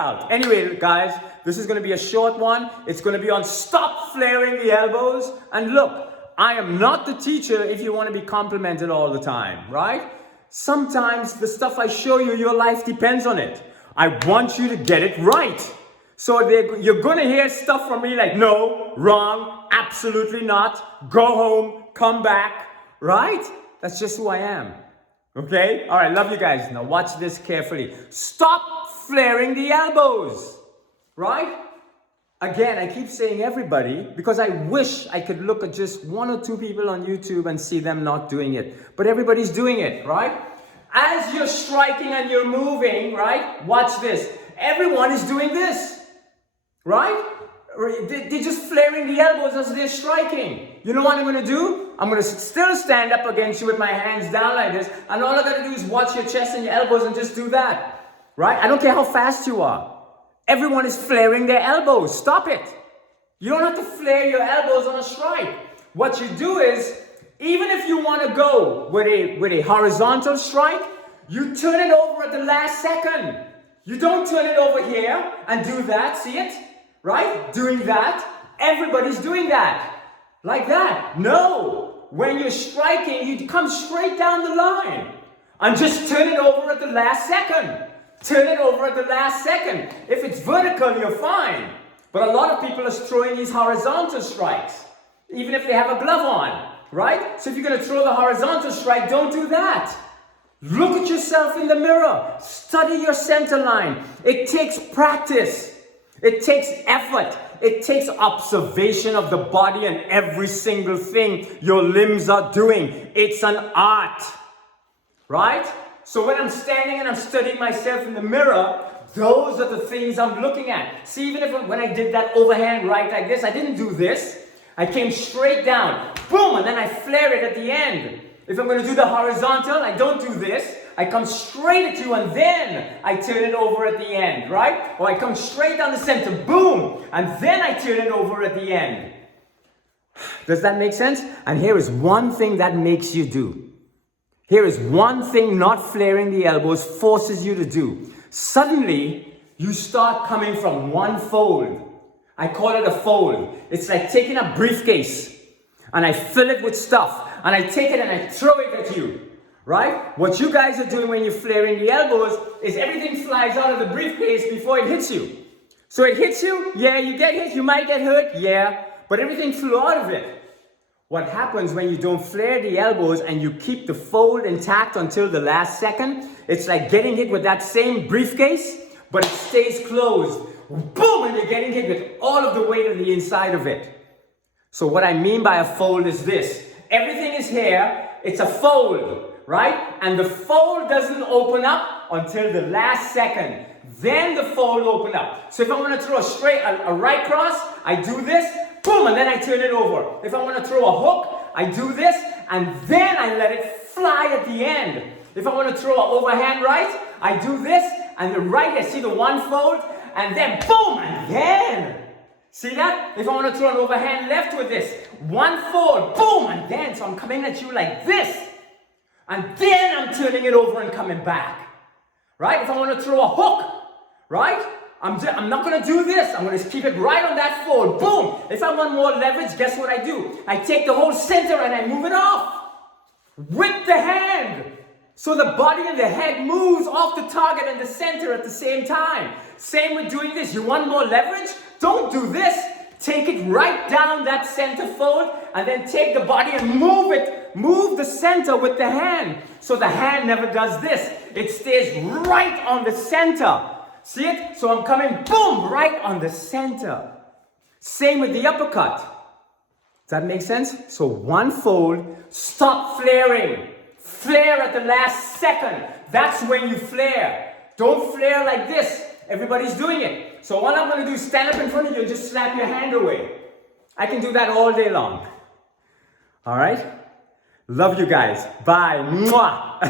out. Anyway, guys, this is going to be a short one. It's going to be on stop flaring the elbows. And look, I am not the teacher if you want to be complimented all the time, right? Sometimes the stuff I show you, your life depends on it. I want you to get it right. So you're going to hear stuff from me like, no, wrong, absolutely not, go home, come back, right? That's just who I am. Okay? All right, love you guys. Now watch this carefully. Stop flaring the elbows, right? Again, I keep saying everybody because I wish I could look at just one or two people on YouTube and see them not doing it. But everybody's doing it, right? As you're striking and you're moving, right? Watch this. Everyone is doing this, right? They're just flaring the elbows as they're striking. You know what I'm going to do? I'm going to still stand up against you with my hands down like this. And all I got to do is watch your chest and your elbows and just do that. Right? I don't care how fast you are. Everyone is flaring their elbows. Stop it. You don't have to flare your elbows on a strike. What you do is, even if you want to go with a horizontal strike, you turn it over at the last second. You don't turn it over here and do that. See it? Right? Doing that. Everybody's doing that. Like that. No. When you're striking, you come straight down the line. And just turn it over at the last second. Turn it over at the last second. If it's vertical, you're fine. But a lot of people are throwing these horizontal strikes. Even if they have a glove on. Right? So if you're going to throw the horizontal strike, don't do that. Look at yourself in the mirror. Study your center line. It takes practice. It takes effort. It takes observation of the body and every single thing your limbs are doing. It's an art. Right? So when I'm standing and I'm studying myself in the mirror, those are the things I'm looking at. See, even if when I did that overhand right like this, I didn't do this. I came straight down. Boom! And then I flare it at the end. If I'm going to do the horizontal, I don't do this. I come straight at you and then I turn it over at the end, right? Or I come straight down the center, boom! And then I turn it over at the end. Does that make sense? And here is one thing that makes you do. Here is one thing not flaring the elbows forces you to do. Suddenly, you start coming from one fold. I call it a fold. It's like taking a briefcase and I fill it with stuff. And I take it and I throw it at you, right? What you guys are doing when you're flaring the elbows is everything flies out of the briefcase before it hits you. So it hits you, yeah, you get hit, you might get hurt, yeah, but everything flew out of it. What happens when you don't flare the elbows and you keep the fold intact until the last second? It's like getting hit with that same briefcase, but it stays closed. Boom, and you're getting hit with all of the weight of the inside of it. So what I mean by a fold is this. Everything is here, it's a fold, right? And the fold doesn't open up until the last second. Then the fold open up. So if I want to throw a right cross, I do this, boom, and then I turn it over. If I want to throw a hook, I do this, and then I let it fly at the end. If I want to throw an overhand right, I do this, and the right, I see the one fold, and then boom, and then. See that? If I want to throw an overhand left with this, one fold, boom, and then, so I'm coming at you like this. And then I'm turning it over and coming back. Right? If I want to throw a hook, right? I'm not going to do this. I'm going to keep it right on that fold. Boom! If I want more leverage, guess what I do? I take the whole center and I move it off. With the hand. So the body and the head moves off the target and the center at the same time. Same with doing this. You want more leverage? Don't do this. Take it right down that center fold and then take the body and move it. Move the center with the hand. So the hand never does this. It stays right on the center. See it? So I'm coming, boom, right on the center. Same with the uppercut. Does that make sense? So one fold, stop flaring. Flare at the last second. That's when you flare. Don't flare like this. Everybody's doing it. So all I'm going to do is stand up in front of you and just slap your hand away. I can do that all day long. All right? Love you guys. Bye. Mwah.